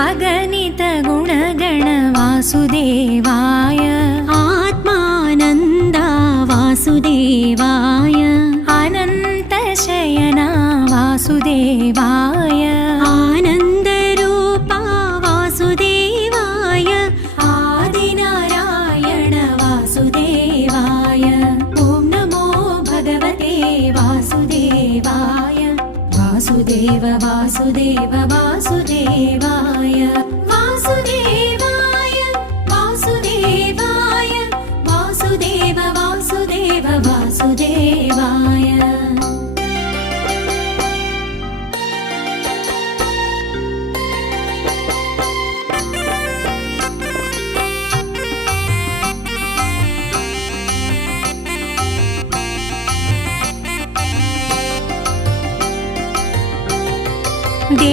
अगणित गुणगण वासुदेवाय आत्मानन्दा वासुदेवाय अनन्तशयना वासुदेवाय आनन्दरूपा वासुदेवाय आदिनारायण वासुदेवाय ॐ नमो भगवते वासुदेवाय वासुदेव वासुदेव वासुदेवाय वासुदेवाय वासुदेवाय वासुदेव वासुदेव वासुदेवाय दे